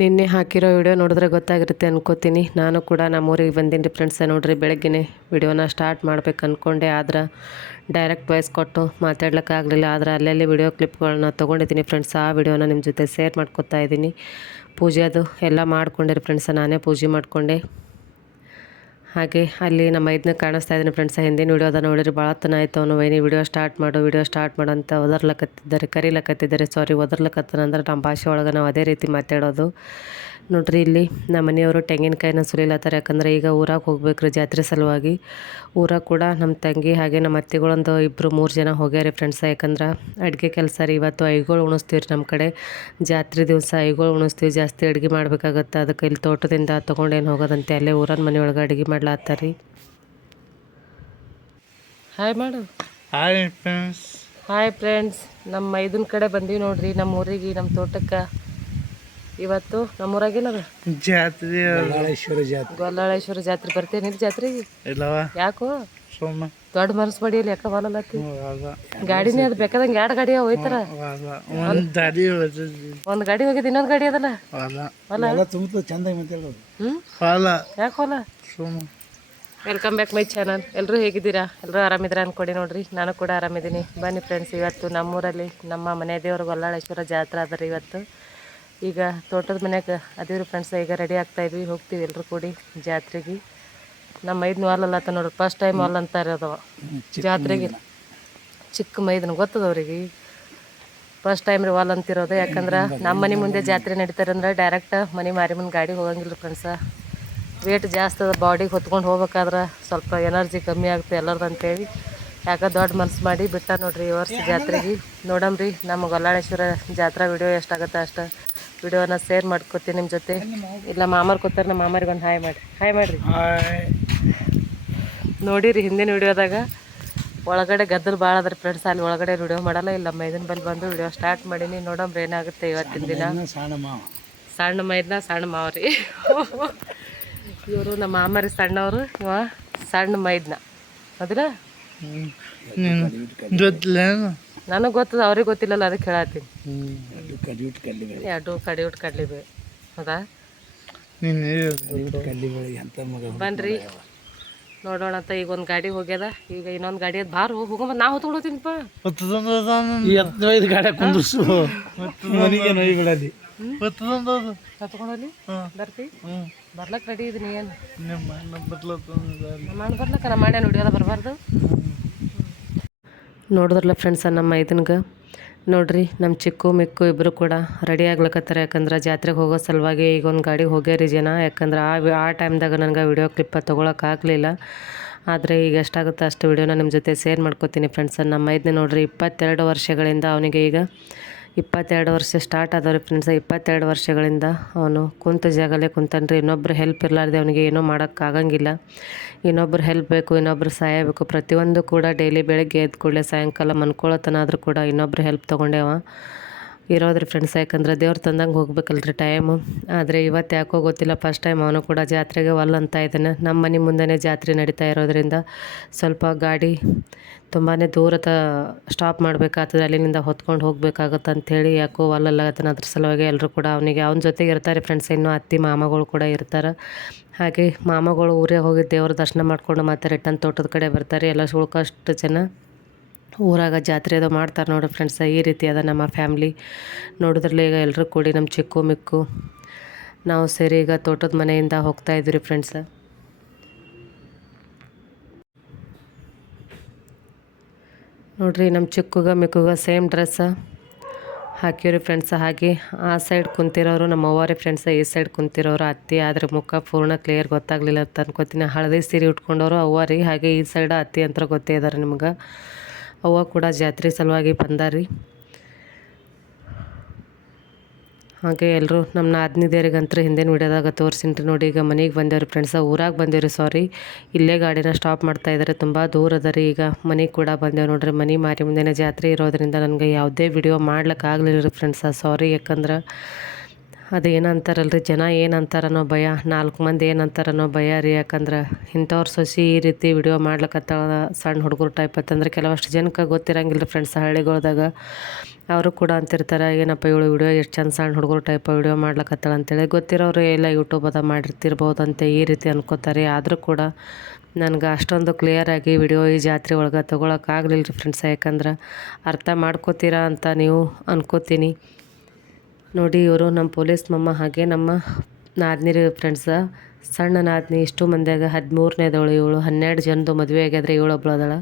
ನಿನ್ನೆ ಹಾಕಿರೋ ವಿಡಿಯೋ ನೋಡಿದ್ರೆ ಗೊತ್ತಾಗಿರುತ್ತೆ ಅನ್ಕೋತೀನಿ. ನಾನು ಕೂಡ ನಮ್ಮೂರಿಗೆ ಬಂದೀನಿ ರೀ ಫ್ರೆಂಡ್ಸ್. ನೋಡಿರಿ ಬೆಳಗ್ಗೆನೇ ವಿಡಿಯೋನ ಸ್ಟಾರ್ಟ್ ಮಾಡ್ಬೇಕು ಅಂದ್ಕೊಂಡೆ, ಆದ್ರೆ ಡೈರೆಕ್ಟ್ ವಾಯ್ಸ್ ಕೊಟ್ಟು ಮಾತಾಡ್ಲಿಕ್ಕಾಗಲಿಲ್ಲ. ಆದರೆ ಅಲ್ಲಲ್ಲಿ ವಿಡಿಯೋ ಕ್ಲಿಪ್ಗಳನ್ನ ತೊಗೊಂಡಿದ್ದೀನಿ ಫ್ರೆಂಡ್ಸ್. ಆ ವಿಡಿಯೋನ ನಿಮ್ಮ ಜೊತೆ ಶೇರ್ ಮಾಡ್ಕೊತಾ ಇದ್ದೀನಿ. ಪೂಜೆ ಅದು ಎಲ್ಲ ಮಾಡ್ಕೊಂಡೆ ಫ್ರೆಂಡ್ಸ, ನಾನೇ ಪೂಜೆ ಮಾಡಿಕೊಂಡೆ. ಹಾಗೆ ಅಲ್ಲಿ ನಮ್ಮ ಇದನ್ನ ಕಾಣಿಸ್ತಾ ಇದ್ದೀನಿ ಫ್ರೆಂಡ್ಸ. ಹಿಂದಿನ ವಿಡಿಯೋದ ನೋಡಿರಿ, ಭಾಳ ತನ ಆಯಿತು ಅವನು ವೈನಿ ವಿಡಿಯೋ ಸ್ಟಾರ್ಟ್ ಮಾಡು ಅಂತ ಕರೀಲಕತ್ತಿದ್ದಾರೆ. ಒದರ್ಲಕತ್ತಾನಂದ್ರೆ ನಮ್ಮ ಭಾಷೆ ಒಳಗೆ ನಾವು ಅದೇ ರೀತಿ ಮಾತಾಡೋದು. ನೋಡ್ರಿ ಇಲ್ಲಿ ನಮ್ಮ ಮನೆಯವರು ತೆಂಗಿನಕಾಯಿನ ಸುಲಿಲತ್ತಾರೆ. ಯಾಕಂದರೆ ಈಗ ಊರಾಗ ಹೋಗ್ಬೇಕ್ರಿ ಜಾತ್ರೆ ಸಲುವಾಗಿ. ಊರಾಗ ಕೂಡ ನಮ್ಮ ತಂಗಿ ಹಾಗೆ ನಮ್ಮ ಅತ್ತೆಗಳೊಂದು 2-3 ಜನ ಹೋಗ್ಯಾರಿ ಫ್ರೆಂಡ್ಸ. ಯಾಕಂದ್ರೆ ಅಡುಗೆ ಕೆಲಸ ರೀ. ಇವತ್ತು ಐಗಳು ಉಣಿಸ್ತೀವಿ ರೀ ನಮ್ಮ ಕಡೆ. ಜಾತ್ರೆ ದಿವಸ ಐಗಳು ಉಣಿಸ್ತೀವಿ, ಜಾಸ್ತಿ ಅಡುಗೆ ಮಾಡ್ಬೇಕಾಗತ್ತೆ. ಅದಕ್ಕೆ ಇಲ್ಲಿ ತೋಟದಿಂದ ತೊಗೊಂಡೇನು ಹೋಗೋದಂತೆ ಅಲ್ಲೇ ಊರನ ಮನೆಯೊಳಗೆ ಅಡುಗೆ ಮಾಡ್ಲಾತ್ತಾರಿ. ಹಾಯ್ ಮಾಡು. ಹಾಯ್ ಫ್ರೆಂಡ್ಸ್, ನಮ್ಮ ಮೈದನ ಕಡೆ ಬಂದೀವಿ ನೋಡ್ರಿ, ನಮ್ಮ ಊರಿಗೆ, ನಮ್ಮ ತೋಟಕ್ಕೆ. ಇವತ್ತು ನಮ್ಮೂರಾಗೇನದ ಜಾತ್ರೆ, ಗೊಲ್ಲಾಳೇಶ್ವರ ಜಾತ್ರೆ. ಬರ್ತೇನೆ ಇಲ್ಲಿ ಜಾತ್ರೆಗೆ? ಯಾಕೋ ದೊಡ್ಡ ಮನಸ್ಸು ಬಡಿಯಲ್ಲಿ ಯಾಕೆ ಹೊಲಲತ್ತಿ? ಗಾಡಿನೇ ಅದು ಬೇಕಾದಂಗೆ 2 ಗಾಡಿ ಹೋಯ್ತಾರ. ಒಂದು ಗಾಡಿ ಹೋಗಿದ್ದು, ಇನ್ನೊಂದು ಗಾಡಿ ಅದಲ್ಲ ಯಾಕೆ ಹೊಲ? Welcome back my channel. ಎಲ್ಲರೂ ಹೇಗಿದ್ದೀರಾ? ಎಲ್ಲರೂ ಆರಾಮಿದ್ದೀರಾ ಅನ್ಕೊಡಿ. ನೋಡ್ರಿ ನಾನು ಕೂಡ ಆರಾಮಿದ್ದೀನಿ. ಬನ್ನಿ ಫ್ರೆಂಡ್ಸ್, ಇವತ್ತು ನಮ್ಮೂರಲ್ಲಿ ನಮ್ಮ ಮನೆ ದೇವರು ಗೊಲ್ಲಾಳೇಶ್ವರ ಜಾತ್ರೆ ಅದರಿ ಇವತ್ತು. ಈಗ ತೋಟದ ಮನ್ಯಾಗ ಅದೀವ್ರಿ ಫ್ರೆಂಡ್ಸ್. ಈಗ ರೆಡಿ ಆಗ್ತಾಯಿದ್ವಿ, ಹೋಗ್ತೀವಿ ಎಲ್ಲರೂ ಕೂಡಿ ಜಾತ್ರೆಗೆ. ನಮ್ಮ ಮೈದನ ವಾಲ್ ಅತ್ತ ನೋಡ್ರಿ, ಫಸ್ಟ್ ಟೈಮ್ ವಾಲ್ ಅಂತ ಇರೋದವ ಜಾತ್ರೆಗೆ. ಚಿಕ್ಕ ಮೈದನ ಗೊತ್ತದ ಅವ್ರಿಗೆ, ಫಸ್ಟ್ ಟೈಮ್ ರೀ ವಾಲ್ ಅಂತಿರೋದು. ಯಾಕಂದ್ರೆ ನಮ್ಮ ಮನೆ ಮುಂದೆ ಜಾತ್ರೆ ನಡೀತಾರಂದ್ರೆ ಡೈರೆಕ್ಟ್ ಮನೆ ಮಾರಿಮನ್ ಗಾಡಿ ಹೋಗಂಗಿಲ್ಲ ಫ್ರೆಂಡ್ಸ. ವೇಟ್ ಜಾಸ್ತಿ ಅದ, ಬಾಡಿಗೆ ಹೊತ್ಕೊಂಡು ಹೋಗ್ಬೇಕಾದ್ರೆ ಸ್ವಲ್ಪ ಎನರ್ಜಿ ಕಮ್ಮಿ ಆಗುತ್ತೆ ಎಲ್ಲರದ್ದು ಅಂತೇಳಿ ಯಾಕೆ ದೊಡ್ಡ ಮನ್ಸು ಮಾಡಿ ಬಿಟ್ಟ ನೋಡ್ರಿ ಈ ವರ್ಷ ಜಾತ್ರೆಗೆ. ನೋಡಮ್ರಿ ನಮ್ಮ ಗೊಲ್ಲಾಳೇಶ್ವರ ಜಾತ್ರಾ ವಿಡಿಯೋ ಎಷ್ಟಾಗುತ್ತೆ ಅಷ್ಟು ವಿಡಿಯೋನ ಶೇರ್ ಮಾಡ್ಕೊತೀನಿ ನಿಮ್ಮ ಜೊತೆ. ಇಲ್ಲ ಮಾಮಾರ್ ಕೂತಾರೆ, ನಮ್ಮ ಮಾಮಾರಿಗೆ ಒಂದು ಹಾಯ್ ಮಾಡಿರಿ. ನೋಡಿರಿ ಹಿಂದಿನ ವಿಡಿಯೋದಾಗ ಒಳಗಡೆ ಗದ್ದಲು ಭಾಳ ಅದ್ರಿ ಫ್ರೆಂಡ್ಸ್. ಅಲ್ಲಿ ಒಳಗಡೆ ವಿಡಿಯೋ ಮಾಡಲ್ಲ. ಇಲ್ಲ ಮೈದನ ಬಲ್ಲಿ ಬಂದು ವಿಡಿಯೋ ಸ್ಟಾರ್ಟ್ ಮಾಡೀನಿ. ನೋಡಮ್ರಿ ಏನಾಗುತ್ತೆ ಇವತ್ತಿನ ದಿನ. ಸಣ್ಣ ಮೈದನ ಸಣ್ಣ ಮಾವ್ರಿ. ಇವರು ನಮ್ಮ ಮಾಮಾರಿ ಸಣ್ಣವರು, ಇವ ಸಣ್ಣ ಮೈದನ. ಹೌದಿಲ್ಲ? ನನಗೆ ಗೊತ್ತದ, ಅವ್ರಿಗೆ ಗೊತ್ತಿಲ್ಲಲ್ಲ, ಅದಕ್ಕೆ ಹೇಳತ್ತೀನಿ. 2 ಕಡಿ ಉಟ್ಟು ಕಡ್ಲಿಬೇಳೆ. ಹೌದಾ? ಬನ್ರಿ ನೋಡೋಣ ಅಂತ. ಈಗ ಒಂದು ಗಾಡಿ ಹೋಗ್ಯದ, ಈಗ ಇನ್ನೊಂದು ಗಾಡಿ ಅದ. ಬಾರು ಹೋಗಂಬ, ನಾ ಹೊತ್ಕೊಳತೀನಿಪ್ಪ. ಹತ್ಕೊಂಡಲ್ಲಿ ಬರ್ತಿ? ಬರ್ಲಕ್ಕೆ ರೆಡಿ ಇದೀನಿ. ಏನು ಬರ್ಲಕ್ಕ ನಮ್ಮ ಮಾಡ್ಯಾನ ಹಿಡಿಯೋದ ಬರಬಾರ್ದು. ನೋಡಿದ್ರಲ್ಲ ಫ್ರೆಂಡ್ಸ ನಮ್ಮ ಇದನ್ಗೆ. ನೋಡ್ರಿ ನಮ್ಮ ಚಿಕ್ಕು ಮಿಕ್ಕು ಇಬ್ಬರು ಕೂಡ ರೆಡಿ ಆಗ್ಲಕತ್ತಾರೆ. ಯಾಕಂದ್ರೆ ಜಾತ್ರೆಗೆ ಹೋಗೋ ಸಲುವಾಗಿ ಈಗ ಒಂದು ಗಾಡಿ ಹೋಗ್ಯಾರಿ ಜನ. ಯಾಕಂದ್ರೆ ಆ ಟೈಮ್ದಾಗ ನನಗೆ ವಿಡಿಯೋ ಕ್ಲಿಪ್ಪ ತೊಗೊಳಕ್ಕಾಗಲಿಲ್ಲ. ಆದರೆ ಈಗ ಎಷ್ಟಾಗುತ್ತೆ ಅಷ್ಟು ವಿಡಿಯೋನ ನಿಮ್ಮ ಜೊತೆ ಶೇರ್ ಮಾಡ್ಕೊತೀನಿ ಫ್ರೆಂಡ್ಸ. ನಮ್ಮ ಇದನ್ನ ನೋಡ್ರಿ 22 ವರ್ಷಗಳಿಂದ ಅವನಿಗೆ ಈಗ 22 ವರ್ಷ ಸ್ಟಾರ್ಟ್ ಆದವ್ರಿ ಫ್ರೆಂಡ್ಸ. 22 ವರ್ಷಗಳಿಂದ ಅವನು ಕುಂತ ಜಾಗಲ್ಲೇ ಕುಂತಾನ್ರಿ. ಇನ್ನೊಬ್ರು ಹೆಲ್ಪ್ ಇರಲಾರ್ದೆ ಅವನಿಗೆ ಏನೂ ಮಾಡೋಕ್ಕಾಗಂಗಿಲ್ಲ. ಇನ್ನೊಬ್ರು ಹೆಲ್ಪ್ ಬೇಕು, ಇನ್ನೊಬ್ರು ಸಹಾಯ ಬೇಕು. ಪ್ರತಿಯೊಂದು ಕೂಡ ಡೈಲಿ ಬೆಳಗ್ಗೆ ಎದ್ದು ಕೂಡಲೇ ಸಾಯಂಕಾಲ ಮನ್ಕೊಳ್ಳೋತನಾದರೂ ಕೂಡ ಇನ್ನೊಬ್ರು ಹೆಲ್ಪ್ ತೊಗೊಂಡೇವ ಇರೋದ್ರಿ ಫ್ರೆಂಡ್ಸ್. ಯಾಕಂದ್ರೆ ದೇವ್ರು ತಂದಂಗೆ ಹೋಗ್ಬೇಕಲ್ರಿ ಟೈಮು. ಆದರೆ ಇವತ್ತು ಯಾಕೋ ಗೊತ್ತಿಲ್ಲ, ಫಸ್ಟ್ ಟೈಮ್ ಅವನು ಕೂಡ ಜಾತ್ರೆಗೆ ಒಲ್ಲ ಅಂತ ಇದ್ದಾನೆ. ನಮ್ಮ ಮನೆ ಮುಂದೆನೇ ಜಾತ್ರೆ ನಡೀತಾ ಇರೋದ್ರಿಂದ ಸ್ವಲ್ಪ ಗಾಡಿ ತುಂಬಾ ದೂರ ಸ್ಟಾಪ್ ಮಾಡಬೇಕಾಗ್ತದೆ, ಅಲ್ಲಿನಿಂದ ಹೊತ್ಕೊಂಡು ಹೋಗ್ಬೇಕಾಗತ್ತೆ ಅಂಥೇಳಿ ಯಾಕೋ ಒಲ್ಲಲ್ಲಾಗತ್ತಾನೆ. ಅದ್ರ ಸಲುವಾಗಿ ಎಲ್ಲರೂ ಕೂಡ ಅವನ ಜೊತೆಗೆ ಇರ್ತಾರೆ ಫ್ರೆಂಡ್ಸ್. ಇನ್ನೂ ಅತ್ತಿ ಮಾಮಗಳು ಕೂಡ ಇರ್ತಾರೆ. ಹಾಗೆ ಮಾಮಗಳು ಊರೇ ಹೋಗಿ ದೇವ್ರ ದರ್ಶನ ಮಾಡಿಕೊಂಡು ಮತ್ತೆ ರಿಟರ್ನ್ ತೋಟದ ಕಡೆ ಬರ್ತಾರೆ. ಎಲ್ಲ ಉಳ್ಕಷ್ಟು ಜನ ಊರಾಗ ಜಾತ್ರೆ ಅದು ಮಾಡ್ತಾರೆ ನೋಡಿರಿ ಫ್ರೆಂಡ್ಸ. ಈ ರೀತಿ ಅದ ನಮ್ಮ ಫ್ಯಾಮ್ಲಿ. ನೋಡಿದ್ರಲ್ಲ ಈಗ ಎಲ್ಲರೂ ಕೂಡಿ ನಮ್ಮ ಚಿಕ್ಕು ಮಿಕ್ಕು ನಾವು ಸೇರಿ ಈಗ ತೋಟದ ಮನೆಯಿಂದ ಹೋಗ್ತಾ ಇದ್ವಿ ಫ್ರೆಂಡ್ಸ. ನೋಡ್ರಿ ನಮ್ಮ ಚಿಕ್ಕುಗ ಮಿಕ್ಕುಗ ಸೇಮ್ ಡ್ರೆಸ್ಸ ಹಾಕಿವ್ರಿ ಫ್ರೆಂಡ್ಸ. ಹಾಗೆ ಆ ಸೈಡ್ ಕುಂತಿರೋರು ನಮ್ಮ ಅವ್ವರೇ ಫ್ರೆಂಡ್ಸ, ಈ ಸೈಡ್ ಕುಂತಿರೋರು ಅತ್ತಿ. ಆದರೆ ಮುಖ ಪೂರ್ಣ ಕ್ಲಿಯರ್ ಗೊತ್ತಾಗಲಿಲ್ಲ ಅಂತ ಅನ್ಕೋತೀನಿ. ಹಳದಿ ಸೀರೆ ಉಟ್ಕೊಂಡವರು ಅವ್ವರಿ. ಹಾಗೆ ಈ ಸೈಡ್ ಅತ್ತಿ ಅಂತ ಗೊತ್ತೇ ಇದ್ದಾರೆ ನಿಮ್ಗೆ. ಅವ್ವ ಕೂಡ ಜಾತ್ರೆ ಸಲುವಾಗಿ ಬಂದಾರಿ. ಹಾಗೆ ಎಲ್ಲರೂ ನಮ್ಮ ನಾದಿನಿದೇರಿಗಂತೂ ಹಿಂದಿನ ವಿಡಿಯೋದಾಗ ತೋರಿಸಿನ್ರಿ. ನೋಡಿ ಈಗ ಮನೆಗೆ ಬಂದೇವ್ರಿ ಫ್ರೆಂಡ್ಸ. ಊರಾಗ ಬಂದೇವ್ರಿ, ಸಾರಿ. ಇಲ್ಲೇ ಗಾಡಿನ ಸ್ಟಾಪ್ ಮಾಡ್ತಾಯಿದ್ದಾರೆ, ತುಂಬ ದೂರ ಅದ ರೀ. ಈಗ ಮನೆಗೆ ಕೂಡ ಬಂದೇವು ನೋಡ್ರಿ. ಮನೆ ಮಾರಿ ಮುಂದೆನೇ ಜಾತ್ರೆ ಇರೋದ್ರಿಂದ ನನಗೆ ಯಾವುದೇ ವಿಡಿಯೋ ಮಾಡ್ಲಿಕ್ಕಾಗಲಿಲ್ಲ ರೀ ಫ್ರೆಂಡ್ಸ, ಸಾರಿ. ಯಾಕಂದ್ರೆ ಅದು ಏನಂತಾರಲ್ರಿ, ಜನ ಏನಂತಾರನೋ ಭಯ, 4 ಮಂದಿ ಏನಂತಾರನೋ ಭಯ ರೀ. ಯಾಕಂದ್ರೆ ಇಂಥವ್ರ ಸೊಸಿ ಈ ರೀತಿ ವಿಡಿಯೋ ಮಾಡ್ಲಿಕ್ಕತ್ತಾಳ ಸಣ್ಣ ಹುಡುಗರು ಟೈಪ್ ಅಂತಂದ್ರೆ ಕೆಲವಷ್ಟು ಜನಕ್ಕೆ ಗೊತ್ತಿರಂಗಿಲ್ಲ ರೀ ಫ್ರೆಂಡ್ಸ್. ಹಳ್ಳಿಗಳ್ದಾಗ ಅವರು ಕೂಡ ಅಂತಿರ್ತಾರೆ, ಏನಪ್ಪ ಇವಳು ವಿಡಿಯೋ ಎಷ್ಟು ಚಂದ ಸಣ್ಣ ಹುಡುಗರು ಟೈಪ್ ವಿಡಿಯೋ ಮಾಡ್ಲಿಕ್ಕತ್ತಾಳ ಅಂತೇಳಿ. ಗೊತ್ತಿರೋರು ಎಲ್ಲ ಯೂಟ್ಯೂಬ್ ಅದ ಮಾಡಿರ್ತಿರ್ಬೋದಂತೆ ಈ ರೀತಿ ಅನ್ಕೋತಾರೆ. ಆದರೂ ಕೂಡ ನನಗೆ ಅಷ್ಟೊಂದು ಕ್ಲಿಯರಾಗಿ ವಿಡಿಯೋ ಈ ಜಾತ್ರೆ ಒಳಗೆ ತೊಗೊಳಕ್ಕಾಗಲಿಲ್ಲ ರೀ ಫ್ರೆಂಡ್ಸ್. ಯಾಕಂದ್ರೆ ಅರ್ಥ ಮಾಡ್ಕೋತೀರಾ ಅಂತ ನೀವು ಅನ್ಕೋತೀನಿ. ನೋಡಿ, ಇವರು ನಮ್ಮ ಪೊಲೀಸ್ ಮಮ್ಮ, ಹಾಗೆ ನಮ್ಮ ನಾದ್ನಿ ರೀ ಫ್ರೆಂಡ್ಸ. ಸಣ್ಣ ನಾದ್ನಿ, ಇಷ್ಟು ಮಂದಿಯಾಗ 13ನೇದವಳು ಇವಳು. 12 ಜನದ್ದು ಮದುವೆ ಆಗ್ಯಾದ್ರೆ ಇವಳು ಒಬ್ಳು ಅದಳ.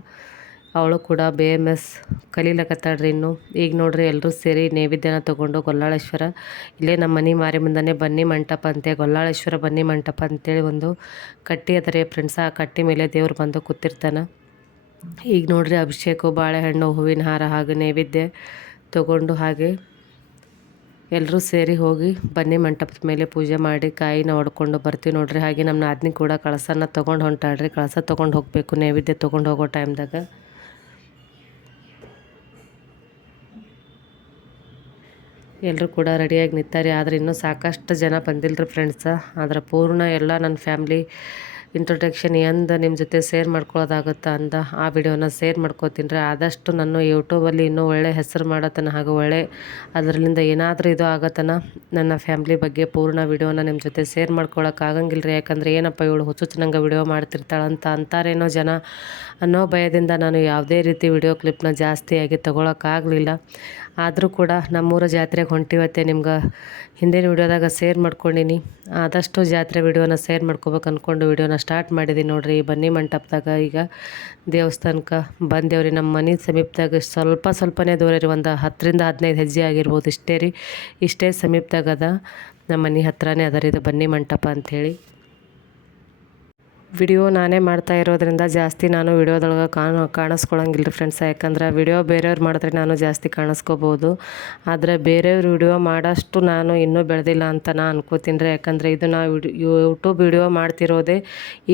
ಅವಳು ಕೂಡ BMS ಕಲೀಲಕತ್ತಾಳ್ರಿ ಇನ್ನು. ಈಗ ನೋಡ್ರಿ ಎಲ್ಲರೂ ಸೇರಿ ನೈವೇದ್ಯನ ತೊಗೊಂಡು ಗೊಲ್ಲಾಳೇಶ್ವರ, ಇಲ್ಲೇ ನಮ್ಮ ಮನೆ ಮಾರಿ ಮುಂದೆ ಬನ್ನಿ ಮಂಟಪ ಅಂತೆ, ಗೊಲ್ಲಾಳೇಶ್ವರ ಬನ್ನಿ ಮಂಟಪ ಅಂತೇಳಿ ಒಂದು ಕಟ್ಟಿ ಅದರಿ ಫ್ರೆಂಡ್ಸ. ಆ ಕಟ್ಟಿ ಮೇಲೆ ದೇವ್ರು ಬಂದು ಕೂತಿರ್ತಾನೆ. ಈಗ ನೋಡ್ರಿ ಅಭಿಷೇಕ, ಬಾಳೆಹಣ್ಣು, ಹೂವಿನ ಹಾರ ಹಾಗೂ ನೈವೇದ್ಯ ತೊಗೊಂಡು ಹಾಗೆ ಎಲ್ಲರೂ ಸೇರಿ ಹೋಗಿ ಬನ್ನಿ ಮಂಟಪದ ಮೇಲೆ ಪೂಜೆ ಮಾಡಿ ಕಾಯಿನ ಹೊಡ್ಕೊಂಡು ಬರ್ತೀವಿ ನೋಡ್ರಿ. ಹಾಗೆ ನಮ್ಮ ನಾದ್ನಿ ಕೂಡ ಕಳಸನ ತೊಗೊಂಡು ಹೊಂಟಾಳ್ರಿ. ಕಳಸ ತೊಗೊಂಡು ಹೋಗಬೇಕು ನೈವೇದ್ಯ ತೊಗೊಂಡು ಹೋಗೋ ಟೈಮ್ದಾಗ. ಎಲ್ಲರೂ ಕೂಡ ರೆಡಿಯಾಗಿ ನಿಂತಾರೆ. ಆದರೆ ಇನ್ನೂ ಸಾಕಷ್ಟು ಜನ ಬಂದಿಲ್ಲರಿ ಫ್ರೆಂಡ್ಸ. ಆದರೆ ಪೂರ್ಣ ಎಲ್ಲ ನನ್ನ ಫ್ಯಾಮ್ಲಿ ಇಂಟ್ರೊಡಕ್ಷನ್ ಎಂದು ನಿಮ್ಮ ಜೊತೆ ಶೇರ್ ಮಾಡ್ಕೊಳ್ಳೋದಾಗುತ್ತಾ ಅಂದ ಆ ವಿಡಿಯೋನ ಶೇರ್ ಮಾಡ್ಕೋತೀನಿ ರೀ. ಆದಷ್ಟು ನಾನು ಯೂಟ್ಯೂಬಲ್ಲಿ ಇನ್ನೂ ಒಳ್ಳೆ ಹೆಸರು ಮಾಡತನ, ಹಾಗೂ ಒಳ್ಳೆ ಅದರಿಂದ ಏನಾದರೂ ಇದು ಆಗತನ ನನ್ನ ಫ್ಯಾಮ್ಲಿ ಬಗ್ಗೆ ಪೂರ್ಣ ವಿಡಿಯೋನ ನಿಮ್ಮ ಜೊತೆ ಶೇರ್ ಮಾಡ್ಕೊಳಕ್ಕಾಗಂಗಿಲ್ಲ ರೀ. ಯಾಕಂದರೆ ಏನಪ್ಪ ಇವಳು ಹುಚ್ಚುಚ್ಚನಂಗೆ ವಿಡಿಯೋ ಮಾಡ್ತಿರ್ತಾಳಂತ ಅಂತಾರೇನೋ ಜನ ಅನ್ನೋ ಭಯದಿಂದ ನಾನು ಯಾವುದೇ ರೀತಿ ವಿಡಿಯೋ ಕ್ಲಿಪ್ನ ಜಾಸ್ತಿಯಾಗಿ ತೊಗೊಳಕ್ಕಾಗಲಿಲ್ಲ. ಆದರೂ ಕೂಡ ನಮ್ಮೂರ ಜಾತ್ರೆಗೆ ಹೊಂಟಿವತ್ತೆ ನಿಮ್ಗೆ ಹಿಂದಿನ ವಿಡಿಯೋದಾಗ ಶೇರ್ ಮಾಡ್ಕೊಂಡೀನಿ. ಆದಷ್ಟು ಜಾತ್ರೆ ವಿಡಿಯೋನ ಶೇರ್ ಮಾಡ್ಕೋಬೇಕು ಅಂದ್ಕೊಂಡು ವಿಡಿಯೋನ ಸ್ಟಾರ್ಟ್ ಮಾಡಿದ್ದೀನಿ ನೋಡ್ರಿ. ಬನ್ನಿ ಮಂಟಪದಾಗ ಈಗ ದೇವಸ್ಥಾನಕ್ಕೆ ಬಂದೇವ್ರಿ. ನಮ್ಮ ಮನೆ ಸಮೀಪದಾಗ ಸ್ವಲ್ಪನೇ ದೂರ ರೀ, ಒಂದು 10ರಿಂದ 15 ಹೆಜ್ಜೆ ಆಗಿರ್ಬೋದು ಇಷ್ಟೇ ರೀ. ಇಷ್ಟೇ ಸಮೀಪದಾಗ ಅದ, ನಮ್ಮ ಮನೆ ಹತ್ರನೇ ಅದ ರೀ ಇದು ಬನ್ನಿ ಮಂಟಪ ಅಂಥೇಳಿ. ವಿಡಿಯೋ ನಾನೇ ಮಾಡ್ತಾ ಇರೋದ್ರಿಂದ ಜಾಸ್ತಿ ನಾನು ವಿಡಿಯೋದೊಳಗೆ ಕಾಣಿಸ್ಕೊಳಂಗಿಲ್ಲ ರೀ ಫ್ರೆಂಡ್ಸ್. ಯಾಕಂದ್ರೆ ವಿಡಿಯೋ ಬೇರೆಯವ್ರು ಮಾಡಿದ್ರೆ ನಾನು ಜಾಸ್ತಿ ಕಾಣಿಸ್ಕೋಬೋದು. ಆದರೆ ಬೇರೆಯವ್ರು ವಿಡಿಯೋ ಮಾಡೋಷ್ಟು ನಾನು ಇನ್ನೂ ಬೆಳೆದಿಲ್ಲ ಅಂತ ನಾನು ಅನ್ಕೋತೀನಿ ರೀ. ಯಾಕಂದರೆ ಇದು ನಾವು ಯೂಟ್ಯೂಬ್ ವಿಡಿಯೋ ಮಾಡ್ತಿರೋದೇ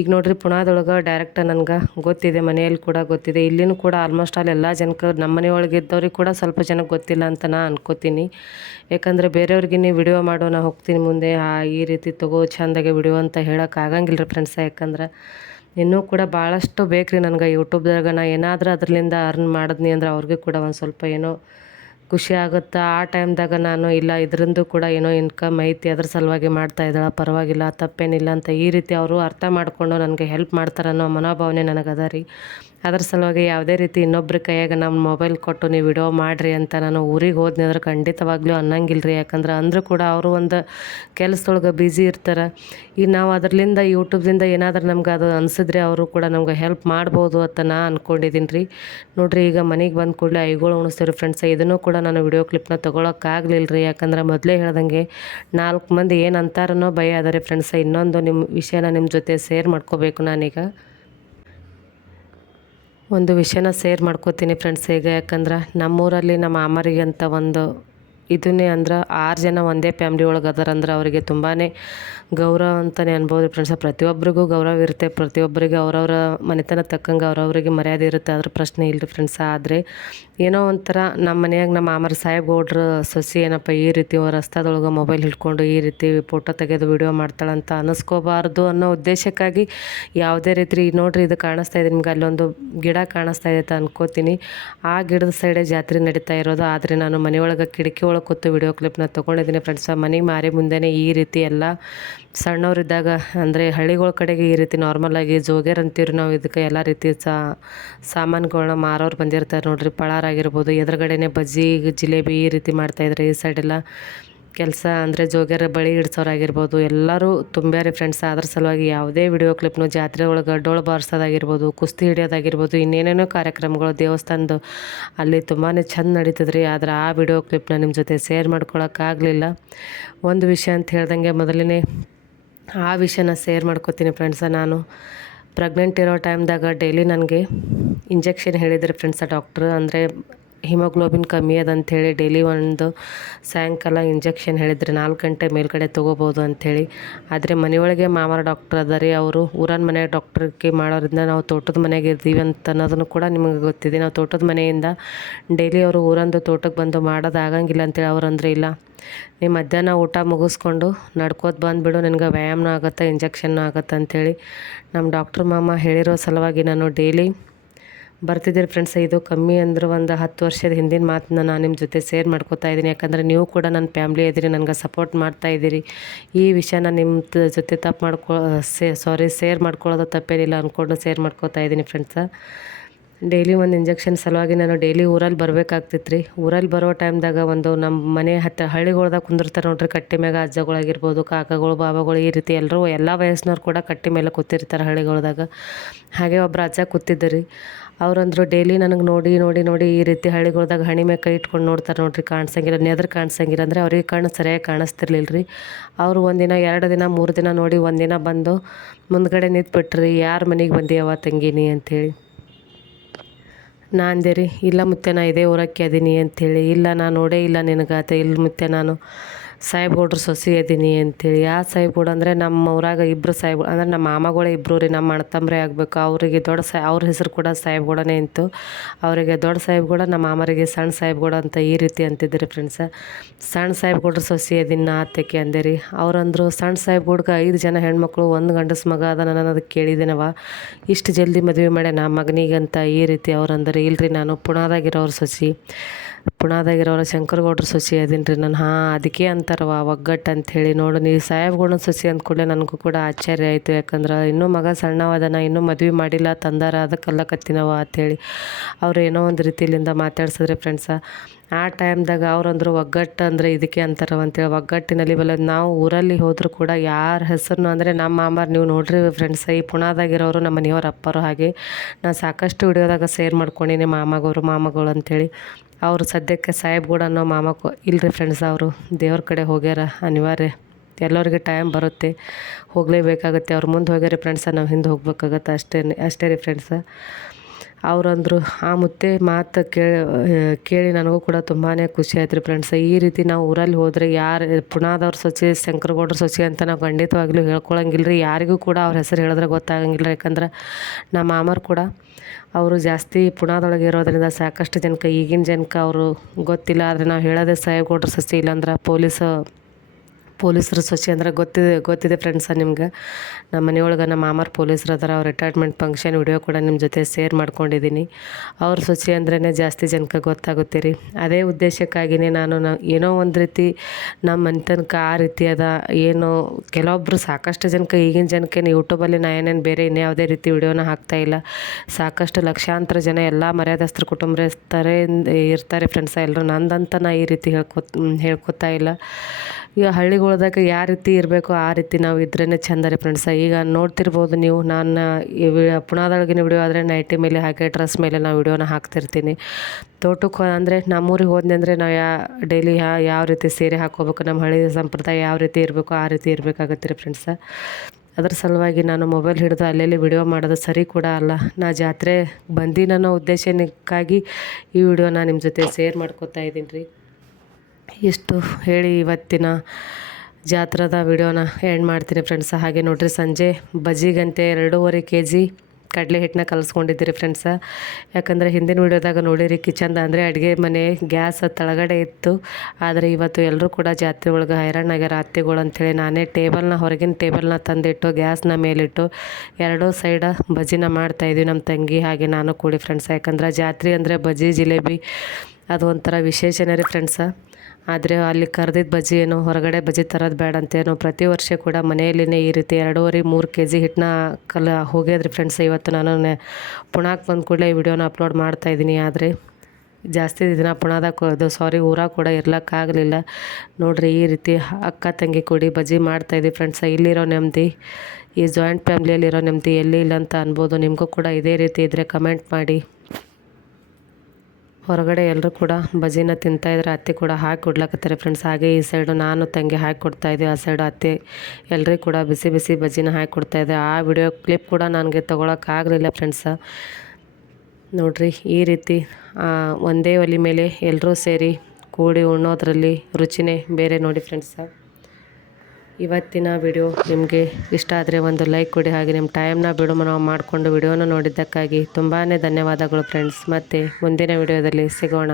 ಈಗ ನೋಡ್ರಿ ಪುಣಾದೊಳಗೆ ಡೈರೆಕ್ಟ್ ನನಗೆ ಗೊತ್ತಿದೆ, ಮನೆಯಲ್ಲಿ ಕೂಡ ಗೊತ್ತಿದೆ, ಇಲ್ಲಿನೂ ಕೂಡ ಆಲ್ಮೋಸ್ಟ್ ಆಲ್ ಎಲ್ಲ ಜನಕ್ಕೆ ನಮ್ಮ ಮನೆಯೊಳಗೆ ಇದ್ದವ್ರಿಗೆ ಕೂಡ ಸ್ವಲ್ಪ ಜನಕ್ಕೆ ಗೊತ್ತಿಲ್ಲ ಅಂತ ನಾನು ಅನ್ಕೋತೀನಿ. ಯಾಕಂದರೆ ಬೇರೆಯವ್ರಿಗೆ ನೀವು ವಿಡಿಯೋ ಮಾಡೋ ನಾ ಹೋಗ್ತೀನಿ ಮುಂದೆ ಈ ರೀತಿ ತಗೋ ಚೆಂದಾಗೆ ವಿಡಿಯೋ ಅಂತ ಹೇಳೋಕ್ಕಾಗಂಗಿಲ್ಲ ರೀ ಫ್ರೆಂಡ್ಸ್. ಯಾಕಂದ್ರೆ ಇನ್ನೂ ಕೂಡ ಭಾಳಷ್ಟು ಬೇಕು ರೀ ನನಗೆ ಯೂಟ್ಯೂಬ್ದಾಗ. ನಾ ಏನಾದರೂ ಅದರಿಂದ ಅರ್ನ್ ಮಾಡಿದ್ನಿ ಅಂದ್ರೆ ಅವ್ರಿಗೆ ಕೂಡ ಒಂದು ಸ್ವಲ್ಪ ಏನೋ ಖುಷಿ ಆಗುತ್ತೆ. ಆ ಟೈಮ್ದಾಗ ನಾನು ಇಲ್ಲ ಇದರಿಂದ ಕೂಡ ಏನೋ ಇನ್ಕಮ್ ಐತಿ, ಅದ್ರ ಸಲುವಾಗಿ ಮಾಡ್ತಾ ಇದ್ದಾಳೆ, ಪರವಾಗಿಲ್ಲ, ತಪ್ಪೇನಿಲ್ಲ ಅಂತ ಈ ರೀತಿ ಅವರು ಅರ್ಥ ಮಾಡಿಕೊಂಡು ನನಗೆ ಹೆಲ್ಪ್ ಮಾಡ್ತಾರೆ ಅನ್ನೋ ಮನೋಭಾವನೆ ನನಗದ ರೀ. ಅದ್ರ ಸಲುವಾಗಿ ಯಾವುದೇ ರೀತಿ ಇನ್ನೊಬ್ರ ಕೈಯಾಗ ನಮ್ಮ ಮೊಬೈಲ್ ಕೊಟ್ಟು ನೀವು ವಿಡಿಯೋ ಮಾಡಿರಿ ಅಂತ ನಾನು ಊರಿಗೆ ಹೋದ್ನಿ ಅಂದ್ರೆ ಖಂಡಿತವಾಗ್ಲೂ ಅನ್ನಂಗಿಲ್ಲ ರೀ. ಯಾಕಂದ್ರೆ ಅಂದರೂ ಕೂಡ ಅವರು ಒಂದು ಕೆಲಸದೊಳಗೆ ಬ್ಯುಸಿ ಇರ್ತಾರೆ. ಈಗ ನಾವು ಅದರಿಂದ ಯೂಟ್ಯೂಬ್ದಿಂದ ಏನಾದರೂ ನಮ್ಗೆ ಅದು ಅನಿಸಿದ್ರೆ ಅವರು ಕೂಡ ನಮ್ಗೆ ಹೆಲ್ಪ್ ಮಾಡ್ಬೋದು ಅಂತ ನಾನು ಅಂದ್ಕೊಂಡಿದ್ದೀನಿ ರೀ. ನೋಡಿರಿ ಈಗ ಮನೆಗೆ ಬಂದ ಕೂಡಲೇ ಐಗಳು ಉಣಿಸ್ತೀವಿ ಫ್ರೆಂಡ್ಸ್. ಇದನ್ನು ಕೂಡ ನಾನು ವಿಡಿಯೋ ಕ್ಲಿಪ್ನ ತೊಗೊಳಕ್ಕಾಗಲಿಲ್ಲ ರೀ. ಯಾಕಂದ್ರೆ ಮೊದಲೇ ಹೇಳ್ದಂಗೆ 4 ಮಂದಿ ಏನು ಅಂತಾರನೋ ಭಯ ಅದ ರೀ ಫ್ರೆಂಡ್ಸ್. ಇನ್ನೊಂದು ವಿಷಯನ ನಿಮ್ಮ ಜೊತೆ ಶೇರ್ ಮಾಡ್ಕೋಬೇಕು ನಾನೀಗ. ಒಂದು ವಿಷಯನ ಶೇರ್ ಮಾಡ್ಕೋತೀನಿ ಫ್ರೆಂಡ್ಸ್ ಈಗ. ಯಾಕಂದ್ರೆ ನಮ್ಮೂರಲ್ಲಿ ನಮ್ಮ ಮಾಮರಿಗೆ ಅಂತ ಒಂದು ಇದನ್ನೇ ಅಂದ್ರೆ 6 ಜನ ಒಂದೇ ಫ್ಯಾಮ್ಲಿ ಒಳಗೆ ಅದಾರಂದ್ರೆ ಅವರಿಗೆ ತುಂಬಾ ಗೌರವ ಅಂತಲೇ ಅನ್ಬೋದು ಫ್ರೆಂಡ್ಸ್. ಪ್ರತಿಯೊಬ್ಬರಿಗೂ ಗೌರವ ಇರುತ್ತೆ, ಪ್ರತಿಯೊಬ್ಬರಿಗೆ ಅವರವರ ಮನೆತನ ತಕ್ಕಂಗೆ ಅವ್ರವ್ರಿಗೆ ಮರ್ಯಾದೆ ಇರುತ್ತೆ, ಅದ್ರ ಪ್ರಶ್ನೆ ಇಲ್ಲ ರೀ ಫ್ರೆಂಡ್ಸ್. ಆದರೆ ಏನೋ ಒಂಥರ ನಮ್ಮ ಮನೆಯಾಗ ನಮ್ಮ ಮಾಮರ ಸಾಹೇಬ್ಗೌಡ್ರ ಸೊಸಿ ಏನಪ್ಪ ಈ ರೀತಿ ರಸ್ತಾದೊಳಗೆ ಮೊಬೈಲ್ ಹಿಡ್ಕೊಂಡು ಈ ರೀತಿ ಫೋಟೋ ತೆಗೆದು ವಿಡಿಯೋ ಮಾಡ್ತಾಳಂತ ಅನ್ನಿಸ್ಕೋಬಾರ್ದು ಅನ್ನೋ ಉದ್ದೇಶಕ್ಕಾಗಿ ಯಾವುದೇ ರೀತಿ ನೋಡ್ರಿ ಇದು ಕಾಣಿಸ್ತಾ ಇದೆ ನಿಮ್ಗೆ, ಅಲ್ಲೊಂದು ಗಿಡ ಕಾಣಿಸ್ತಾ ಇದೆ ಅಂತ ಅನ್ಕೋತೀನಿ. ಆ ಗಿಡದ ಸೈಡೇ ಜಾತ್ರೆ ನಡೀತಾ ಇರೋದು. ಆದರೆ ನಾನು ಮನೆಯೊಳಗೆ ಕಿಟಕಿ ಒಳಗೆ ಕೂತು ವಿಡಿಯೋ ಕ್ಲಿಪ್ನ ತೊಗೊಂಡಿದ್ದೀನಿ ಫ್ರೆಂಡ್ಸ್. ಮನೆಗೆ ಮಾರಿ ಮುಂದೆನೇ ಈ ರೀತಿ ಎಲ್ಲ ಸಣ್ಣವರಿದ್ದಾಗ ಅಂದರೆ ಹಳ್ಳಿಗಳ ಕಡೆಗೆ ಈ ರೀತಿ ನಾರ್ಮಲಾಗಿ ಜೋಗ್ಯರ್ ಅಂತೀವಿ ನಾವು. ಇದಕ್ಕೆ ಎಲ್ಲ ರೀತಿ ಸಾಮಾನುಗಳನ್ನ ಮಾರೋರು ಬಂದಿರ್ತಾರೆ ನೋಡ್ರಿ. ಪಳಾರಾಗಿರ್ಬೋದು, ಎದುರುಗಡೆನೇ ಬಜ್ಜಿ ಜಿಲೇಬಿ ಈ ರೀತಿ ಮಾಡ್ತಾಯಿದ್ರು. ಈ ಸೈಡೆಲ್ಲ ಕೆಲಸ ಅಂದರೆ ಜೋಗ್ಯರ ಬಳಿ ಇಡ್ಸೋರಾಗಿರ್ಬೋದು ಎಲ್ಲರೂ ತುಂಬ್ಯಾರಿ ಫ್ರೆಂಡ್ಸ್. ಅದ್ರ ಸಲುವಾಗಿ ಯಾವುದೇ ವಿಡಿಯೋ ಕ್ಲಿಪ್ನು ಜಾತ್ರೆ ಒಳಗೆ ಡೋಳು ಬಾರಿಸೋದಾಗಿರ್ಬೋದು, ಕುಸ್ತಿ ಹಿಡಿಯೋದಾಗಿರ್ಬೋದು, ಇನ್ನೇನೇನೋ ಕಾರ್ಯಕ್ರಮಗಳು ದೇವಸ್ಥಾನದ್ದು ಅಲ್ಲಿ ತುಂಬಾ ಚೆಂದ ನಡೀತದ್ರಿ. ಆದರೆ ಆ ವಿಡಿಯೋ ಕ್ಲಿಪ್ನ ನಿಮ್ಮ ಜೊತೆ ಶೇರ್ ಮಾಡ್ಕೊಳಕ್ಕಾಗಲಿಲ್ಲ. ಒಂದು ವಿಷಯ ಅಂತ ಹೇಳ್ದಂಗೆ ಮೊದಲನೇ ಆ ವಿಷಯನ ಶೇರ್ ಮಾಡ್ಕೋತೀನಿ ಫ್ರೆಂಡ್ಸ. ನಾನು ಪ್ರೆಗ್ನೆಂಟ್ ಇರೋ ಟೈಮ್ದಾಗ ಡೈಲಿ ನನಗೆ ಇಂಜೆಕ್ಷನ್ ಹೇಳಿದ್ರು ಫ್ರೆಂಡ್ಸ ಡಾಕ್ಟ್ರು. ಅಂದರೆ ಹಿಮೋಗ್ಲೋಬಿನ್ ಕಮ್ಮಿ ಅದ ಅಂಥೇಳಿ ಡೈಲಿ ಒಂದು ಸಾಯಂಕಾಲ ಇಂಜೆಕ್ಷನ್ ಹೇಳಿದ್ರಿ 4 ಗಂಟೆ ಮೇಲ್ಗಡೆ ತೊಗೋಬೋದು ಅಂಥೇಳಿ. ಆದರೆ ಮನೆಯೊಳಗೆ ಮಾಮಾರ ಡಾಕ್ಟ್ರ್ ಅದ ರೀ, ಅವರು ಊರನ ಮನೆ ಡಾಕ್ಟ್ರಿಗೆ ಮಾಡೋದ್ರಿಂದ ನಾವು ತೋಟದ ಮನೆಗೆ ಇರ್ತೀವಿ ಅಂತ ಅನ್ನೋದನ್ನು ಕೂಡ ನಿಮಗೆ ಗೊತ್ತಿದೆ. ನಾವು ತೋಟದ ಮನೆಯಿಂದ ಡೈಲಿ ಅವರು ಊರಂದು ತೋಟಕ್ಕೆ ಬಂದು ಮಾಡೋದು ಆಗಂಗಿಲ್ಲ ಅಂತೇಳಿ ಅವ್ರು ಅಂದ್ರೆ ಇಲ್ಲ, ನೀವು ಮಧ್ಯಾಹ್ನ ಊಟ ಮುಗಿಸ್ಕೊಂಡು ನಡ್ಕೋತ ಬಂದುಬಿಡು, ನಿನಗೆ ವ್ಯಾಯಾಮನೂ ಆಗುತ್ತೆ ಇಂಜೆಕ್ಷನ್ನೂ ಆಗುತ್ತೆ ಅಂಥೇಳಿ ನಮ್ಮ ಡಾಕ್ಟ್ರ್ ಮಾಮ ಹೇಳಿರೋ ಸಲುವಾಗಿ ನಾನು ಡೈಲಿ ಬರ್ತಿದ್ದೀರಿ ಫ್ರೆಂಡ್ಸ್. ಇದು ಕಮ್ಮಿ ಅಂದ್ರೆ ಒಂದು 10 ವರ್ಷದ ಹಿಂದಿನ ಮಾತನ್ನ ನಾನು ನಿಮ್ಮ ಜೊತೆ ಶೇರ್ ಮಾಡ್ಕೋತಾ ಇದ್ದೀನಿ. ಯಾಕಂದರೆ ನೀವು ಕೂಡ ನನ್ನ ಫ್ಯಾಮ್ಲಿ ಇದ್ದೀರಿ, ನನಗೆ ಸಪೋರ್ಟ್ ಮಾಡ್ತಾ ಇದ್ದೀರಿ. ಈ ವಿಷಯನ ನಿಮ್ಮ ಜೊತೆ ಶೇರ್ ಮಾಡ್ಕೊಳ್ಳೋದು ತಪ್ಪೇನಿಲ್ಲ ಅಂದ್ಕೊಂಡು ಶೇರ್ ಮಾಡ್ಕೋತಾ ಇದ್ದೀನಿ ಫ್ರೆಂಡ್ಸ. ಡೈಲಿ ಒಂದು ಇಂಜೆಕ್ಷನ್ ಸಲುವಾಗಿ ನಾನು ಡೈಲಿ ಊರಲ್ಲಿ ಬರಬೇಕಾಗ್ತಿತ್ತು ರೀ. ಊರಲ್ಲಿ ಬರೋ ಟೈಮ್ದಾಗ ಒಂದು ನಮ್ಮ ಮನೆ ಹಳ್ಳಿಗಳ್ದಾಗ ಕುಂದಿರ್ತಾರೆ ನೋಡ್ರಿ, ಕಟ್ಟಿ ಮ್ಯಾಗ ಅಜ್ಜಗಳಾಗಿರ್ಬೋದು, ಕಾಕಗಳು, ಬಾಬಾಗಳು, ಈ ರೀತಿ ಎಲ್ಲರೂ ಎಲ್ಲ ವಯಸ್ಸಿನವ್ರು ಕೂಡ ಕಟ್ಟಿ ಮೇಲೆ ಕೂತಿರ್ತಾರೆ ಹಳ್ಳಿಗಳ್ದಾಗ. ಹಾಗೆ ಒಬ್ಬರು ಅಜ್ಜ ಕೂತಿದ್ದರು ರೀ. ಅವ್ರಂದ್ರು ಡೈಲಿ ನನಗೆ ನೋಡಿ ನೋಡಿ ನೋಡಿ ಈ ರೀತಿ ಹಳ್ಳಿಗಳ್ದಾಗ ಹಣೆ ಮೇಲೆ ಕೈ ಇಟ್ಕೊಂಡು ನೋಡ್ತಾರೆ ನೋಡ್ರಿ, ಕಾಣಿಸಂಗಿಲ್ಲ, ನೆದ್ರ ಕಾಣಿಸಂಗಿಲ್ಲ. ಅಂದರೆ ಅವ್ರಿಗೆ ಕಣ್ಣು ಸರಿಯಾಗಿ ಕಾಣಿಸ್ತಿರ್ಲಿಲ್ಲ ರೀ. ಅವರು 1 ದಿನ 2 ದಿನ 3 ದಿನ ನೋಡಿ ಒಂದಿನ ಬಂದು ಮುಂದ್ಗಡೆ ನಿಂತ್ಬಿಟ್ರಿ, ಯಾರ ಮನೆಗೆ ಬಂದಿಯವ್ವ ತಂಗಿನಿ ಅಂಥೇಳಿ. ನಾ ಅಂದೆ ರೀ, ಇಲ್ಲ ಮುತ್ತೆ ನಾ ಇದೇ ಊರಕ್ಕೆ ಅದೀನಿ ಅಂಥೇಳಿ. ಇಲ್ಲ ನಾನು ನೋಡೇ ಇಲ್ಲ ನಿನಗಾತ, ಇಲ್ಲಿ ಮುತ್ತೆ ನಾನು ಸಾಹೇಬ್ಗೌಡ್ರ ಸೊಸೆ ಅದೀನಿ ಅಂಥೇಳಿ. ಯಾವ ಸಾಹೇಬ್ಗೌಡ ಅಂದರೆ ನಮ್ಮ ಊರಾಗ ಇಬ್ಬರು ಸಾಹೇಬ್ ಅಂದರೆ ನಮ್ಮ ಮಾಮಗಳೇ ಇಬ್ಬರು ರೀ, ನಮ್ಮ ಅಣ್ಣತಮ್ಮರೇ ಆಗಬೇಕು. ಅವರಿಗೆ ದೊಡ್ಡ ಅವ್ರ ಹೆಸರು ಕೂಡ ಸಾಹೇಬ್ಗೌಡನೇ ಇತ್ತು. ಅವರಿಗೆ ದೊಡ್ಡ ಸಾಹೇಬ್ಗೌಡ, ನಮ್ಮ ಮಾಮರಿಗೆ ಸಣ್ಣ ಸಾಹೇಬ್ಗೌಡ ಅಂತ ಈ ರೀತಿ ಅಂತಿದ್ರಿ ಫ್ರೆಂಡ್ಸ. ಸಣ್ಣ ಸಾಹೇಬ್ಗೌಡ್ರ ಸೊಸೆ ಅದನ್ನ ಆತಕ್ಕೆ ಅಂದೆ ರೀ. ಅವ್ರಂದ್ರು ಸಣ್ಣ ಸಾಹೇಬ್ಗೌಡ್ಗೆ 5 ಜನ ಹೆಣ್ಮಕ್ಳು, 1 ಗಂಡಸ ಮಗ ಅದ, ನಾನು ಅದಕ್ಕೆ ಕೇಳಿದ್ದೀನವ, ಇಷ್ಟು ಜಲ್ದಿ ಮದುವೆ ಮಾಡ್ಯ ನಮ್ಮ ಮಗನಿಗಂತ ಈ ರೀತಿ ಅವ್ರು ಅಂದ್ರೆ. ಇಲ್ರಿ ನಾನು ಪುಣಾದಾಗಿರೋರ ಸೊಸೆ, ಪುಣಾದಾಗಿರೋರ ಶಂಕರಗೌಡ್ರ ಸೊಸೆ ಅದೀನಿ ರೀ ನಾನು. ಹಾಂ ಅದಕ್ಕೆ ಅಂತಾರವ ಒಗ್ಗಟ್ಟು ಅಂಥೇಳಿ. ನೋಡು ನೀವು ಸಾಹೇಬ್ಗೌಡನ ಸೊಸೆ ಅಂದ್ಕೂಡಲೇ ನನಗೂ ಕೂಡ ಆಶ್ಚರ್ಯ ಆಯಿತು. ಯಾಕಂದ್ರೆ ಇನ್ನೂ ಮಗ ಸಣ್ಣವದನ, ಇನ್ನೂ ಮದುವೆ ಮಾಡಿಲ್ಲ ತಂದಾರ, ಅದಕ್ಕೆ ಅಲ್ಲಕತ್ತಿನವ ಅಂಥೇಳಿ ಅವ್ರು ಏನೋ ಒಂದು ರೀತಿಯಿಂದ ಮಾತಾಡ್ಸಿದ್ರೆ ಫ್ರೆಂಡ್ಸ. ಆ ಟೈಮ್ದಾಗ ಅವ್ರಂದ್ರು ಒಗ್ಗಟ್ಟು ಅಂದರೆ ಇದಕ್ಕೆ ಅಂತಾರವ ಅಂತೇಳಿ. ಒಗ್ಗಟ್ಟಿನಲ್ಲಿ ನಾವು ಊರಲ್ಲಿ ಹೋದರೂ ಕೂಡ ಯಾರ ಹೆಸರನ್ನು ಅಂದರೆ ನಮ್ಮ ಮಾಮಾರು ನೀವು ನೋಡ್ರಿ ಫ್ರೆಂಡ್ಸ, ಈ ಪುಣಾದಾಗಿರೋರು ನಮ್ಮ ಮನೆಯವ್ರ ಅಪ್ಪರು. ಹಾಗೆ ನಾನು ಸಾಕಷ್ಟು ವಿಡಿಯೋದಾಗ ಶೇರ್ ಮಾಡ್ಕೊಂಡಿನಿ ಮಾಮಗಳು ಅಂಥೇಳಿ. ಅವರು ಸದ್ಯಕ್ಕೆ ಸಾಹೇಬ್ಗೌಡ ಅನ್ನೋ ಇಲ್ಲರಿ ಫ್ರೆಂಡ್ಸ್, ಅವರು ದೇವ್ರ ಕಡೆ ಹೋಗ್ಯಾರ. ಅನಿವಾರ್ಯ, ಎಲ್ಲರಿಗೆ ಟೈಮ್ ಬರುತ್ತೆ, ಹೋಗಲೇಬೇಕಾಗತ್ತೆ. ಅವ್ರು ಮುಂದೆ ಹೋಗ್ಯಾರ ಫ್ರೆಂಡ್ಸ, ನಾವು ಹಿಂದೆ ಹೋಗ್ಬೇಕಾಗತ್ತೆ, ಅಷ್ಟೇ ರೀ ಫ್ರೆಂಡ್ಸ. ಅವರಂದ್ರು ಆ ಮುತ್ತೆ ಮಾತು ಕೇಳಿ ನನಗೂ ಕೂಡ ತುಂಬಾ ಖುಷಿ ಆಯ್ತು ರೀ ಫ್ರೆಂಡ್ಸ. ಈ ರೀತಿ ನಾವು ಊರಲ್ಲಿ ಹೋದರೆ ಯಾರು ಪುಣಾದವ್ರ ಸೊಸೆ, ಶಂಕರಗೌಡ್ರ ಸೊಸೆ ಅಂತ ನಾವು ಖಂಡಿತವಾಗ್ಲೂ ಹೇಳ್ಕೊಳಂಗಿಲ್ಲ ರೀ. ಯಾರಿಗೂ ಕೂಡ ಅವ್ರ ಹೆಸರು ಹೇಳಿದ್ರೆ ಗೊತ್ತಾಗಂಗಿಲ್ಲ. ಯಾಕಂದ್ರೆ ನಮ್ಮ ಮಾಮರು ಕೂಡ ಅವರು ಜಾಸ್ತಿ ಪುಣಾದೊಳಗೆ ಇರೋದರಿಂದ ಸಾಕಷ್ಟು ಜನಕ್ಕೆ, ಈಗಿನ ಜನಕ್ಕೆ ಅವರು ಗೊತ್ತಿಲ್ಲ. ಆದರೆ ನಾವು ಹೇಳೋದೇ ಸಾಹೇಬ್ಗೌಡ್ರ ಸೊಸೆ, ಇಲ್ಲಾಂದ್ರೆ ಪೊಲೀಸರ ಸೊಸೆ ಅಂದ್ರೆ ಗೊತ್ತಿದೆ ಫ್ರೆಂಡ್ಸ ನಿಮ್ಗೆ. ನಮ್ಮ ಮನೆಯೊಳಗೆ ನಮ್ಮ ಮಾಮಾರು ಪೊಲೀಸರು ಅದಾರ. ಅವ್ರ ರಿಟೈರ್ಮೆಂಟ್ ಫಂಕ್ಷನ್ ವಿಡಿಯೋ ಕೂಡ ನಿಮ್ಮ ಜೊತೆ ಶೇರ್ ಮಾಡ್ಕೊಂಡಿದ್ದೀನಿ. ಅವ್ರ ಸೊಸೆ ಅಂದ್ರೇ ಜಾಸ್ತಿ ಜನಕ್ಕೆ ಗೊತ್ತಾಗುತ್ತೆ ರೀ. ಅದೇ ಉದ್ದೇಶಕ್ಕಾಗಿಯೇ ನಾನು ಏನೋ ಒಂದು ರೀತಿ ನಮ್ಮ ಮನೆತನಕ ಆ ರೀತಿ ಅದ ಏನೋ. ಕೆಲವೊಬ್ಬರು ಸಾಕಷ್ಟು ಜನಕ್ಕೆ, ಈಗಿನ ಜನಕ್ಕೆ ಯೂಟ್ಯೂಬಲ್ಲಿ ನಾ ಏನೇನು ಬೇರೆ ಇನ್ಯಾವುದೇ ರೀತಿ ವಿಡಿಯೋನ ಹಾಕ್ತಾಯಿಲ್ಲ. ಸಾಕಷ್ಟು ಲಕ್ಷಾಂತರ ಜನ ಎಲ್ಲ ಮರ್ಯಾದಸ್ತ್ರ ಕುಟುಂಬಸ್ಥರೇ ಇರ್ತಾರೆ ಫ್ರೆಂಡ್ಸ. ಎಲ್ಲರೂ ನಂದಂತ ನಾ ಈ ರೀತಿ ಹೇಳ್ಕೊತಾ ಇಲ್ಲ. ಈಗ ಹಳ್ಳಿಗಳ್ದಾಗ ಯಾವ ರೀತಿ ಇರಬೇಕು ಆ ರೀತಿ ನಾವು ಇದ್ರೇ ಚೆಂದ ರೀ ಫ್ರೆಂಡ್ಸ. ಈಗ ನೋಡ್ತಿರ್ಬೋದು ನೀವು, ನಾನು ಪುಣಾದೊಳಗಿನ ವಿಡಿಯೋ ಆದರೆ ನೈಟಿ ಮೇಲೆ ಹಾಗೆ ಡ್ರೆಸ್ ಮೇಲೆ ನಾವು ವಿಡಿಯೋನ ಹಾಕ್ತಿರ್ತೀನಿ. ತೋಟಕ್ಕೆ ಅಂದರೆ ನಮ್ಮೂರಿಗೆ ಹೋದ್ನಿ ಅಂದರೆ ನಾವು ಡೈಲಿ ಯಾವ ರೀತಿ ಸೀರೆ ಹಾಕ್ಕೋಬೇಕು, ನಮ್ಮ ಹಳ್ಳಿ ಸಂಪ್ರದಾಯ ಯಾವ ರೀತಿ ಇರಬೇಕು ಆ ರೀತಿ ಇರಬೇಕಾಗತ್ತೆ ರೀ ಫ್ರೆಂಡ್ಸ. ಅದ್ರ ಸಲುವಾಗಿ ನಾನು ಮೊಬೈಲ್ ಹಿಡಿದು ಅಲ್ಲೆಲ್ಲಿ ವಿಡಿಯೋ ಮಾಡೋದು ಸರಿ ಕೂಡ ಅಲ್ಲ. ನಾ ಜಾತ್ರೆ ಬಂದಿನನ್ನೋ ಉದ್ದೇಶಕ್ಕಾಗಿ ಈ ವಿಡಿಯೋನ ನಿಮ್ಮ ಜೊತೆ ಶೇರ್ ಮಾಡ್ಕೋತಾ ಇದ್ದೀನಿ ರೀ. ಇಷ್ಟು ಹೇಳಿ ಇವತ್ತಿನ ಜಾತ್ರದ ವಿಡಿಯೋನ ಎಂಡ್ ಮಾಡ್ತೀನಿ ಫ್ರೆಂಡ್ಸ. ಹಾಗೆ ನೋಡಿರಿ, ಸಂಜೆ ಬಜ್ಜಿಗಂತೆ 2.5 kg ಕಡಲೆ ಹಿಟ್ಟನ್ನ ಕಲಿಸ್ಕೊಂಡಿದ್ದೀರಿ ಫ್ರೆಂಡ್ಸ. ಯಾಕಂದರೆ ಹಿಂದಿನ ವಿಡಿಯೋದಾಗ ನೋಡಿರಿ ಕಿಚನ್ದ ಅಂದರೆ ಅಡುಗೆ ಮನೆ ಗ್ಯಾಸ್ ತಳಗಡೆ ಇತ್ತು. ಆದರೆ ಇವತ್ತು ಎಲ್ಲರೂ ಕೂಡ ಜಾತ್ರೆ ಒಳಗೆ ಹೈರಾಣಾಗ್ಯಾರ ಅತ್ತೆಗಳು ಅಂಥೇಳಿ ನಾನೇ ಹೊರಗಿನ ಟೇಬಲ್ನ ತಂದಿಟ್ಟು ಗ್ಯಾಸ್ನ ಮೇಲಿಟ್ಟು 2 ಸೈಡ ಬಜ್ಜಿನ ಮಾಡ್ತಾಯಿದ್ವಿ ನಮ್ಮ ತಂಗಿ ಹಾಗೆ ನಾನು ಕೂಡಿ ಫ್ರೆಂಡ್ಸ. ಯಾಕಂದ್ರೆ ಜಾತ್ರೆ ಅಂದರೆ ಬಜ್ಜಿ ಜಿಲೇಬಿ ಅದು ಒಂಥರ ವಿಶೇಷನೇ ರೀ ಫ್ರೆಂಡ್ಸ. ಆದರೆ ಅಲ್ಲಿ ಕರ್ದಿದ್ದು ಬಜ್ಜಿ ಏನು ಹೊರಗಡೆ ಬಜ್ಜಿ ತರೋದು ಬೇಡ ಅಂತೇನೋ ಪ್ರತಿ ವರ್ಷ ಕೂಡ ಮನೆಯಲ್ಲಿನೇ ಈ ರೀತಿ 2.5-3 kg ಹಿಟ್ಟನ್ನ ಹೋಗ್ಯದ್ರಿ ಫ್ರೆಂಡ್ಸ್. ಇವತ್ತು ನಾನು ಪುಣಾಕ್ಕೆ ಬಂದ ಕೂಡಲೇ ಈ ವಿಡಿಯೋನ ಅಪ್ಲೋಡ್ ಮಾಡ್ತಾಯಿದ್ದೀನಿ. ಆದರೆ ಜಾಸ್ತಿ ದಿನ ಊರಾಗ ಕೂಡ ಇರ್ಲಿಕ್ಕಾಗಲಿಲ್ಲ. ನೋಡಿರಿ ಈ ರೀತಿ ಅಕ್ಕ ತಂಗಿ ಕೂಡಿ ಬಜ್ಜಿ ಮಾಡ್ತಾಯಿದ್ವಿ ಫ್ರೆಂಡ್ಸ. ಇಲ್ಲಿರೋ ನೆಮ್ಮದಿ, ಈ ಜಾಯಿಂಟ್ ಫ್ಯಾಮ್ಲಿಯಲ್ಲಿರೋ ನೆಮ್ಮದಿ ಎಲ್ಲಿ ಇಲ್ಲ ಅಂತ ಅನ್ಬೋದು. ನಿಮಗೂ ಕೂಡ ಇದೇ ರೀತಿ ಇದ್ದರೆ ಕಮೆಂಟ್ ಮಾಡಿ. ಹೊರಗಡೆ ಎಲ್ಲರೂ ಕೂಡ ಬಜ್ಜಿನ ತಿಂತಾಯಿದ್ರೆ ಅತ್ತೆ ಕೂಡ ಹಾಕಿ ಕೊಡ್ಲಕತ್ತಾರೆ ಫ್ರೆಂಡ್ಸ್. ಹಾಗೆ ಈ ಸೈಡು ನಾನು ತಂಗಿ ಹಾಕಿ ಕೊಡ್ತಾಯಿದ್ದೆ, ಆ ಸೈಡು ಅತ್ತೆ ಎಲ್ಲರಿಗೂ ಕೂಡ ಬಿಸಿ ಬಜ್ಜಿನ ಹಾಕಿ ಕೊಡ್ತಾಯಿದ್ದೆ. ಆ ವಿಡಿಯೋ ಕ್ಲಿಪ್ ಕೂಡ ನನಗೆ ತೊಗೊಳಕ್ಕಾಗಲಿಲ್ಲ ಫ್ರೆಂಡ್ಸ. ನೋಡ್ರಿ ಈ ರೀತಿ ಒಂದೇ ಒಲೆ ಮೇಲೆ ಎಲ್ಲರೂ ಸೇರಿ ಕೂಡಿ ಉಣ್ಣೋದ್ರಲ್ಲಿ ರುಚಿನೇ ಬೇರೆ ನೋಡಿ ಫ್ರೆಂಡ್ಸ. ಇವತ್ತಿನ ವಿಡಿಯೋ ನಿಮಗೆ ಇಷ್ಟ ಆದರೆ ಒಂದು ಲೈಕ್ ಕೊಡಿ. ಹಾಗೆ ನಿಮ್ಮ ಟೈಮ್ನ ನಾವು ಮಾಡಿಕೊಂಡು ವಿಡಿಯೋನ ನೋಡಿದ್ದಕ್ಕಾಗಿ ತುಂಬಾ ಧನ್ಯವಾದಗಳು ಫ್ರೆಂಡ್ಸ್. ಮತ್ತು ಮುಂದಿನ ವಿಡಿಯೋದಲ್ಲಿ ಸಿಗೋಣ.